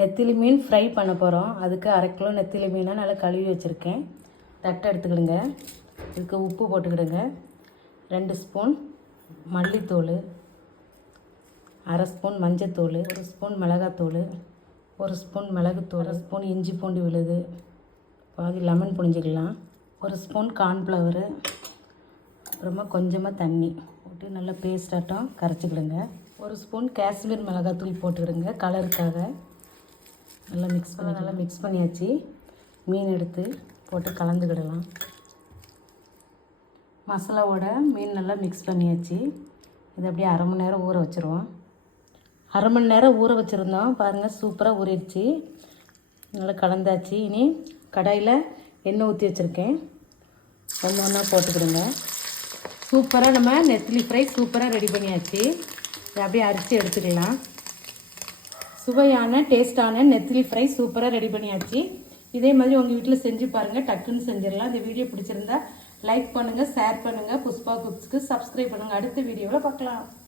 நெத்திலி மீன் ஃப்ரை பண்ண போகிறோம். அதுக்கு 1/2 கிலோ நெத்திலி மீனை நல்லா கழுவி வச்சுருக்கேன். தட்டை எடுத்துக்கிடுங்க. இதுக்கு உப்பு போட்டுக்கிடுங்க. 2 ஸ்பூன் மல்லித்தூள், 1/2 ஸ்பூன் மஞ்சத்தூள், 1 ஸ்பூன் மிளகாத்தூள், 1 ஸ்பூன் மிளகுத்தூள், 1 ஸ்பூன் இஞ்சி பூண்டு விழுது, பாதி லெமன் புழிஞ்சிக்கலாம், 1 ஸ்பூன் கார்ன்ஃப்ளவரு, அப்புறமா கொஞ்சமாக தண்ணி போட்டு நல்லா பேஸ்டாட்டம் கரைச்சிக்கிடுங்க. 1 ஸ்பூன் காஷ்மீர் மிளகாத்தூள் போட்டுக்கிடுங்க கலருக்காக. நல்லா மிக்ஸ் பண்ணியாச்சு. மீன் எடுத்து போட்டு கலந்துக்கிடலாம். மசாலாவோட மீன் நல்லா மிக்ஸ் பண்ணியாச்சு. இது அப்படியே 1/2 மணி நேரம் ஊற வச்சுருவோம். 1/2 மணி நேரம் ஊற வச்சுருந்தோம். பாருங்கள், சூப்பராக ஊறிடுச்சு. நல்லா கலந்தாச்சு. இனி கடாயில் எண்ணெய் ஊற்றி வச்சுருக்கேன். ஒன்று ஒன்றா போட்டுக்கிடுங்க. சூப்பராக நம்ம நெத்திலி ஃப்ரை சூப்பராக ரெடி பண்ணியாச்சு. இதை அப்படியே அரிச்சு எடுத்துக்கலாம். சுவையான டேஸ்டான நெத்திலி ஃப்ரை சூப்பராக ரெடி பண்ணியாச்சு. இதே மாதிரி உங்கள் வீட்டில் செஞ்சு பாருங்கள். டக்குன்னு செஞ்சிடலாம். இந்த வீடியோ பிடிச்சிருந்தா லைக் பண்ணுங்கள், ஷேர் பண்ணுங்கள். புஷ்பா குக்ஸ்க்கு சப்ஸ்கிரைப் பண்ணுங்கள். அடுத்த வீடியோவில் பார்க்கலாம்.